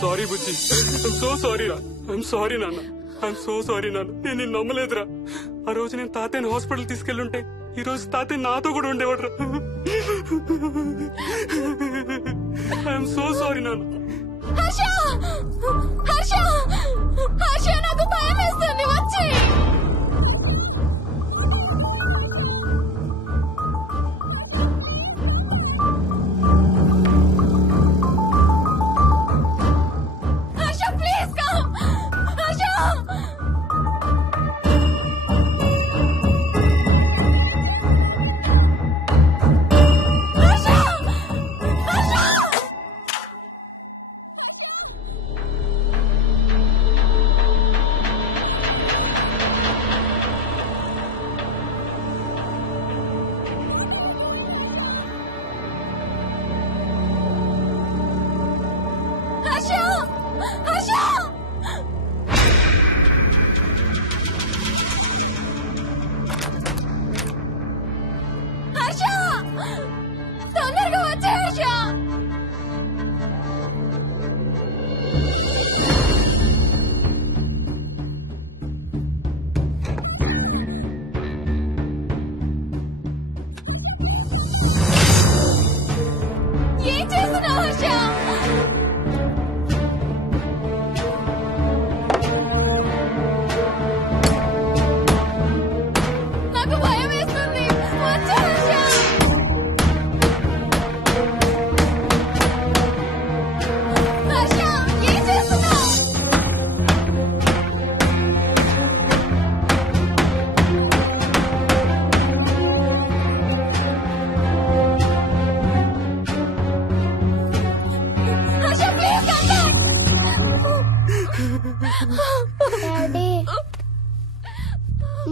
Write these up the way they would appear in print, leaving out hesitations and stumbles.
Sorry బుజ్జి, so sorry రా. Sorry నాన్న, so sorry నాన్న. నేను నిన్ను నమ్మలేదురా. ఆ రోజు నేను తాతయ్యని హాస్పిటల్ తీసుకెళ్ళుంటే ఈ రోజు తాతయ్య నాతో కూడా ఉండేవాడు రా. ఐఎమ్ సో సారీ నాన్న. నాకు భయం వేస్తుంది, వచ్చి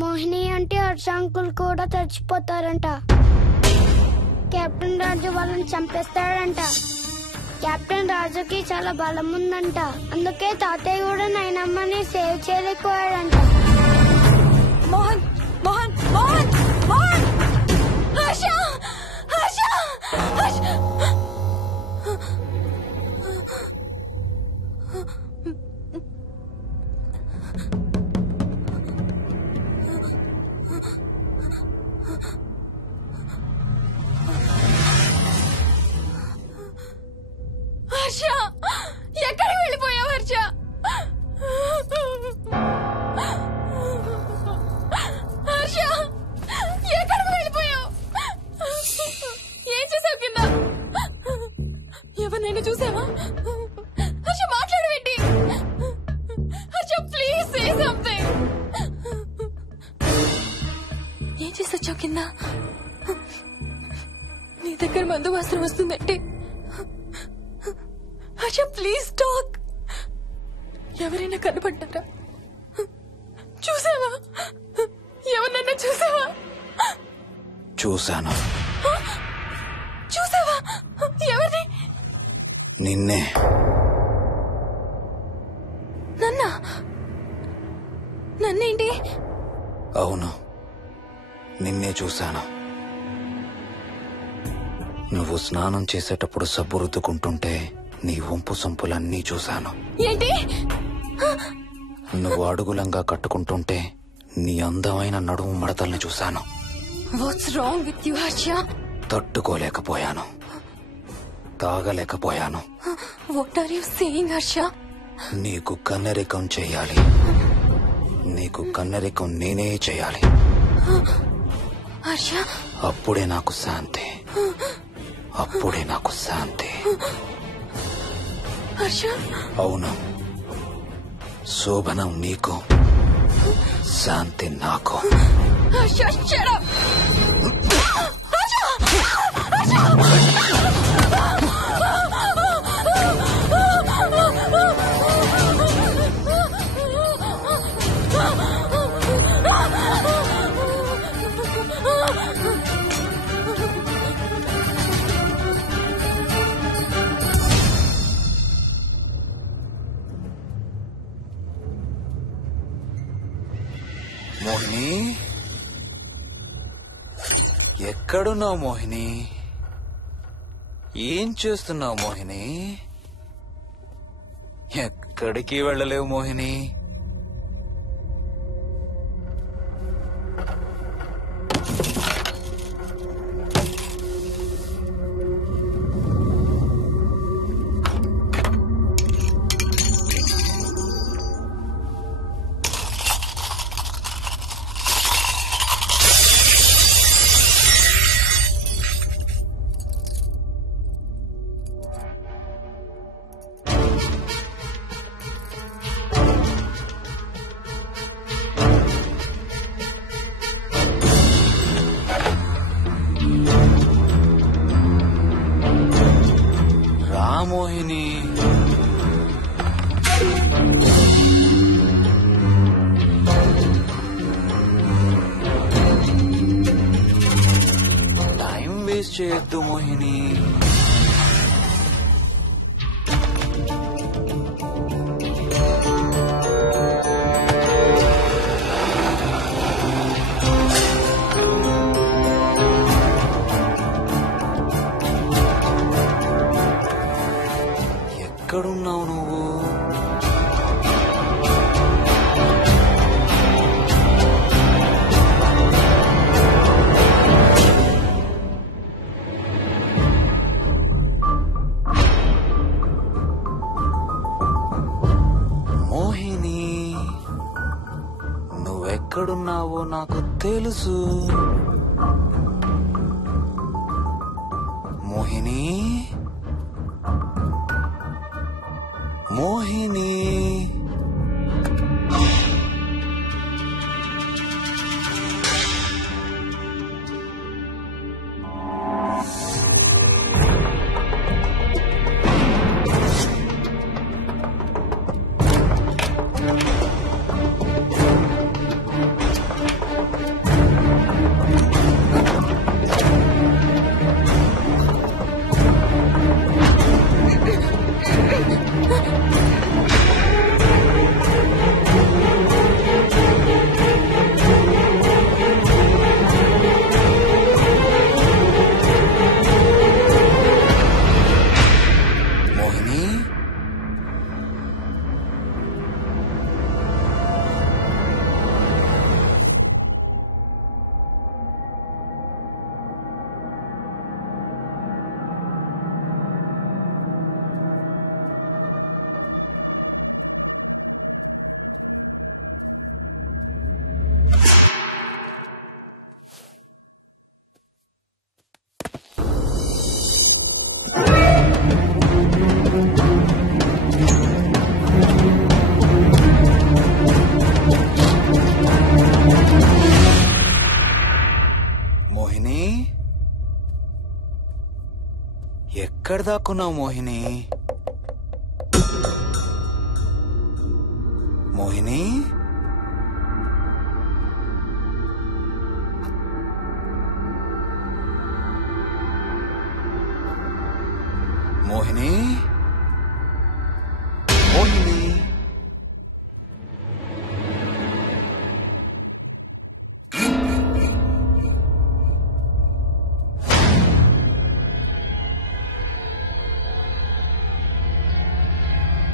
మోహిని అంటే హర్ష అంకుల్ కూడా చచ్చిపోతారంట. కెప్టెన్ రాజు వాళ్ళని చంపేస్తాడంట. కెప్టెన్ రాజుకి చాలా బలం ఉందంట. అందుకే తాతయ్య కూడా నాయనమ్మని సేవ్ చేయలేకపోయాడంట. మోహన్ మోహన్ మోహన్ మోహన్ హర్ష హర్ష హర్ష హర్ష, ఎక్కడికి వెళ్ళిపోయావు హర్ష? హర్ష, ఎక్కడికి వెళ్ళిపోయావు? ఏం చేసావు కింద? ఎవరినైనా చూసావా? హర్ష, మాట్లాడవేంటి? Harsha, please say something. ఏం చేసొచ్చావు కింద? నీ దగ్గర మందు వాసన వస్తుందంటే హర్ష, ప్లీజ్ టాక్. ఎవరైనా కనపడ్డారా? చూసావా? ఎవరినన్నా చూసావా? చూశాను. చూసావా? ఎవరిని? నిన్నే. నన్నేంటి? అవును, నిన్నే చూశాను. నువ్వు స్నానం చేసేటప్పుడు సబ్బు రుద్దుకుంటుంటే నీ వంపు సొంపులన్నీ చూశాను. ఏంటి? నువ్వు అడుగులంగా కట్టుకుంటుంటే నీ అందమైన నడుము మడతల్ని చూశాను. What's wrong with you Harsha? తట్టుకోలేకపోయాను, తాగలేకపోయాను. What are you saying Harsha? నీకు కన్నరికం చెయ్యాలి. నీకు కన్నరికం నేనే చేయాలి. హర్ష, అప్పుడే నాకు శాంతి. అప్పుడే నాకు శాంతి. హర్ష, అవును, శోభనం నీకు, శాంతి నాకు. Harsha, shut up. హర్ష, హర్ష. మోహిని, ఎక్కడున్నావు మోహిని? ఏం చేస్తున్నావు మోహిని? ఎక్కడికి వెళ్ళలేవు మోహిని. మోహిని, టైం వేస్ట్ చేయొద్దు మోహిని. ఎక్కడున్నావు నువ్వు? మోహిని, నువ్వెక్కడున్నావో నాకు తెలుసు. మోహిని, మోహిని, మోహిని, ఎక్కడ దాక్కున్నావు మోహిని? మోహిని, మోహిని, మోహిని,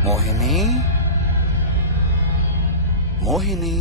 మోహిని, మోహిని,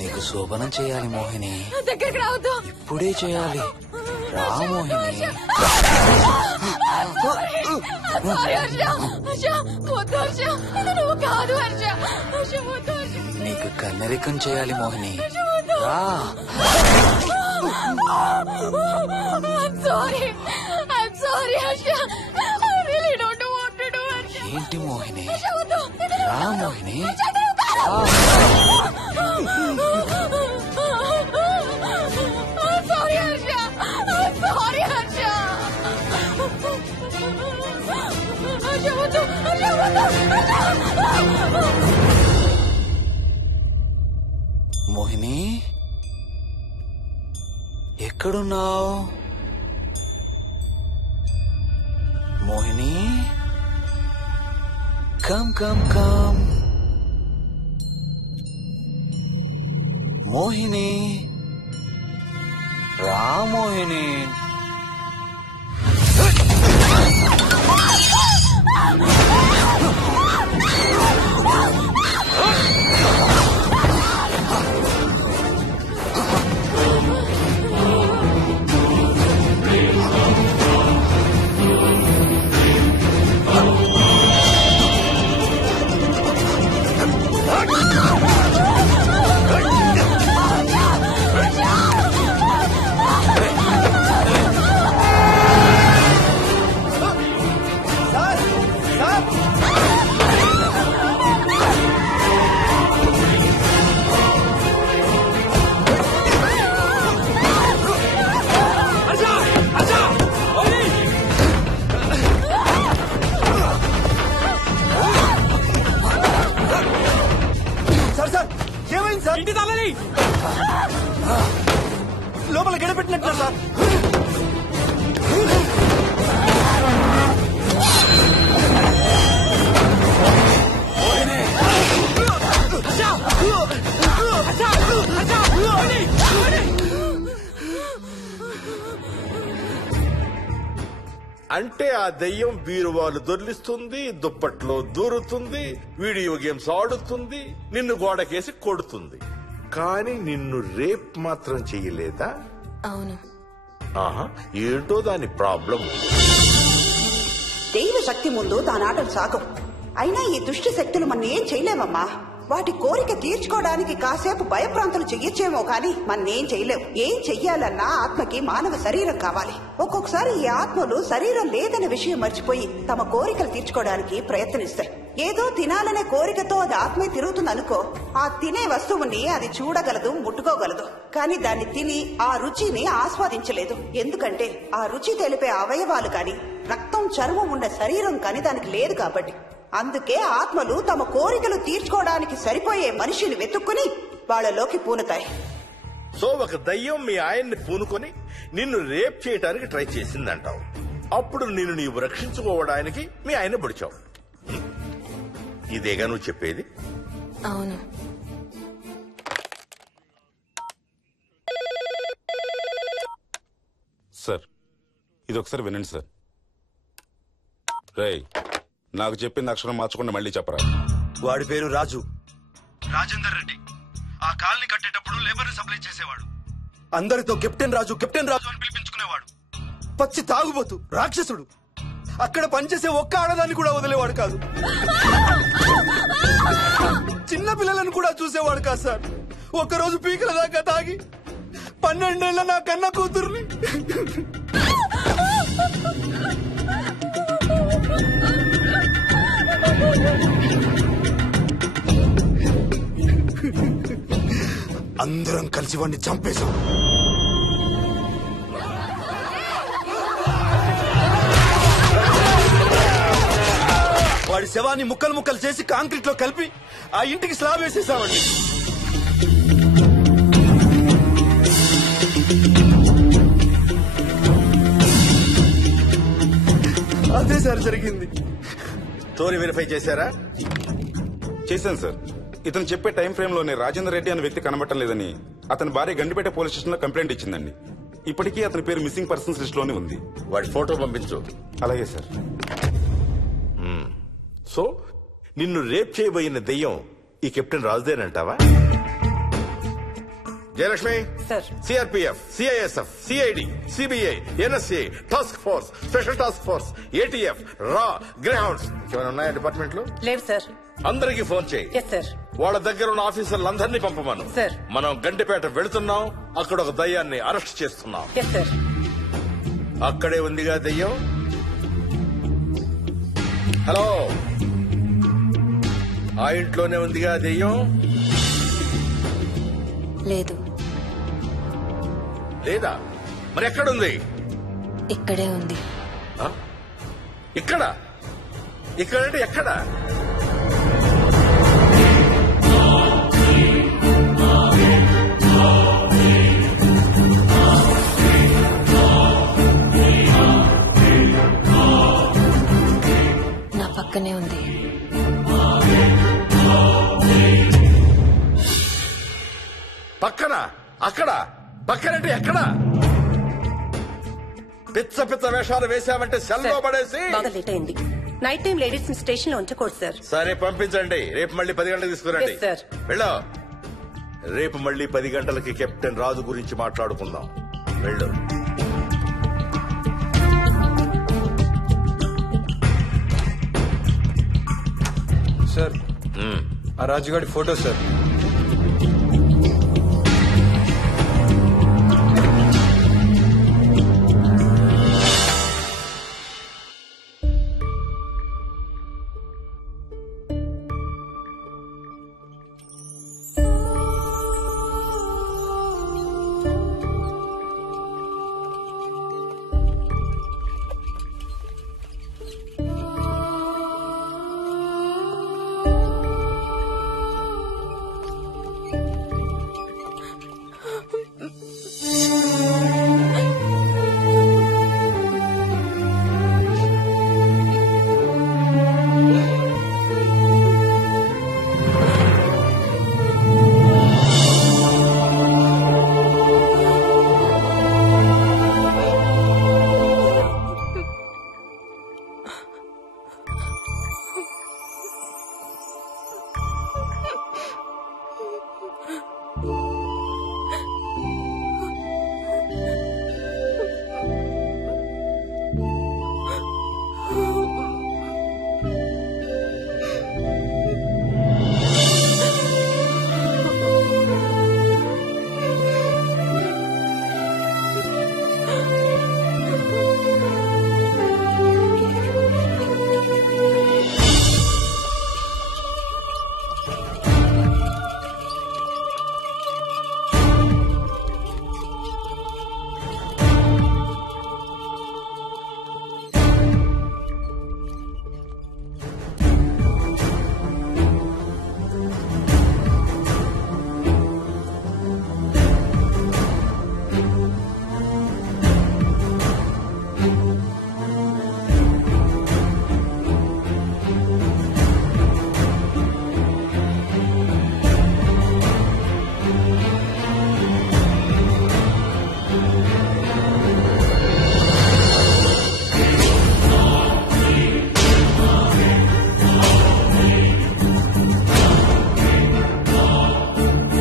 నీకు శోభనం చేయాలి మోహిని. దగ్గరికి రావద్దు. ఇప్పుడే చేయాలి. రా మోహిని. నీకు కన్నరికం చేయాలి మోహిని. రా. I'm sorry, Harsha. I really don't want to ఏంటి మోహిని? రా మోహిని. మోహిని ఎక్కడున్నావు? Mohini come come come. Mohini రా మోహిని. లోపల గడపెట్టినట్టు సార్. అంటే ఆ దెయ్యం బీరువాలు దొర్లిస్తుంది, దుప్పట్లో దూరుతుంది, వీడియో గేమ్స్ ఆడుతుంది, నిన్ను గోడకేసి కొడుతుంది. కానీ నిన్ను రేప్ మాత్రం చెయ్యలేదా? అవును. ఆహా, ఏంటో దాని ప్రాబ్లం. దైవ శక్తి ముందు దానాటలు సాగం. అయినా ఈ దుష్ట శక్తులు మన ఏం చేయలేమమ్మా. వాటి కోరిక తీర్చుకోవడానికి కాసేపు భయప్రాంతులు చెయ్యొచ్చేమో కానీ మన్నేం చేయలేవు. ఏం చెయ్యాలన్నా ఆత్మకి మానవ శరీరం కావాలి. ఒక్కొక్కసారి ఈ ఆత్మలు శరీరం లేదన్న విషయం మర్చిపోయి తమ కోరికలు తీర్చుకోవడానికి ప్రయత్నిస్తాయి. ఏదో తినాలనే కోరికతో అది ఆత్మే తిరుగుతుందనుకో, ఆ తినే వస్తువుని అది చూడగలదు, ముట్టుకోగలదు. కానీ దాన్ని తిని ఆ రుచిని ఆస్వాదించలేదు. ఎందుకంటే ఆ రుచి తెలిపే అవయవాలు కాని, రక్తం చర్మం ఉన్న శరీరం కాని దానికి లేదు కాబట్టి. అందుకే ఆత్మలు తమ కోరికలు తీర్చుకోవడానికి సరిపోయే మనిషిని వెతుక్కుని వాళ్ళలోకి పూనుతాయి. సో ఒక దయ్యం మీ ఆయన్ని పూనుకొని నిన్ను రేప్ చేయడానికి ట్రై చేసిందంటావు. అప్పుడు నిన్ను నీవు రక్షించుకోవడానికి మీ ఆయన పొడిచావు. ఇదేగా నువ్వు చెప్పేది? అవును. సార్, ఇది ఒకసారి వినండి సార్. రేయ్, నాకు చెప్పింది అక్షరం మార్చకుండా మళ్ళీ చెప్పరా. వాడి పేరు రాజు, రాజేందర్ రెడ్డి. ఆ కాలనీ కట్టేటప్పుడు లేబర్ సప్లై చేసేవాడు. అందరితో కెప్టెన్ రాజు కెప్టెన్ రాజు అని పిలిపించుకునేవాడు. పచ్చి తాగుబోతు, రాక్షసుడు. అక్కడ పనిచేసే ఒక్క ఆడదాన్ని కూడా వదిలేవాడు కాదు. చిన్న పిల్లలను కూడా చూసేవాడు కాదు సార్. ఒక్కరోజు పీకల దాకా తాగి 12 ఏళ్ల నా కన్న కూతుర్ని అందరం కలిసి వాడిని చంపేశాం. వాడి శవాన్ని ముక్కలు ముక్కలు చేసి కాంక్రీట్ లో కలిపి ఆ ఇంటికి స్లాబ్ వేసేసామండి. అదే సార్ జరిగింది. స్టోరీ వెరిఫై చేశారా? చేశాను సార్. ఇతను చెప్పే టైం ఫ్రేమ్ లోనే రాజేందర్ రెడ్డి అనే వ్యక్తి కనబడటం లేదని అతని భార్య గండిపేట పోలీస్ స్టేషన్ లో కంప్లైంట్ ఇచ్చిందండి. ఇప్పటికీ అతని పేరు మిస్సింగ్ పర్సన్స్ లిస్ట్ లోనే ఉంది. వాడి ఫోటో పంపించు. అలాగే సార్. సో నిన్ను రేప్ చేయబోయిన దెయ్యం ఈ కెప్టెన్ రాజుదేనంటావా? Jayalakshmi, CRPF, CISF, CID, CBI, NSA, task force, special task force, ATF, రా, గ్రేహౌండ్స్ ఏమైనా ఉన్నాయా డిపార్ట్మెంట్ లో? లేదు సార్. అందరికీ ఫోన్ చేయి. వాళ్ళ దగ్గర ఉన్న ఆఫీసర్లందరినీ పంపమను. మనం గండిపేట వెళుతున్నాం. అక్కడ ఒక దయ్యాన్ని అరెస్ట్ చేస్తున్నాం. అక్కడే ఉందిగా దయ్యం. హలో, ఆ ఇంట్లోనే ఉందిగా దెయ్యం? లేదు, లేదా? మరి ఎక్కడుంది? ఇక్కడే ఉంది. ఆ? ఇక్కడ? ఇక్కడంటే ఎక్కడ? నా పక్కనే ఉంది. పక్కన? అక్కడ? పక్కనంటే ఎక్కడ? పిచ్చ పిచ్చ వేషాలు వేశామంటే సెల్లో పడేసి. బాగా లేట్ అయింది. నైట్ టైం లేడీస్ స్టేషన్ లో ఉంచకూడదు సార్. సరే పంపించండి. రేపు మళ్ళీ 10 గంటలకు తీసుకురండి. Yes, sir. వెళ్ళు. రేపు మళ్ళీ 10 గంటలకి కెప్టెన్ రాజు గురించి మాట్లాడుకుందాం. వెళ్ళు. సార్ ఆ రాజుగాడి ఫోటో సార్.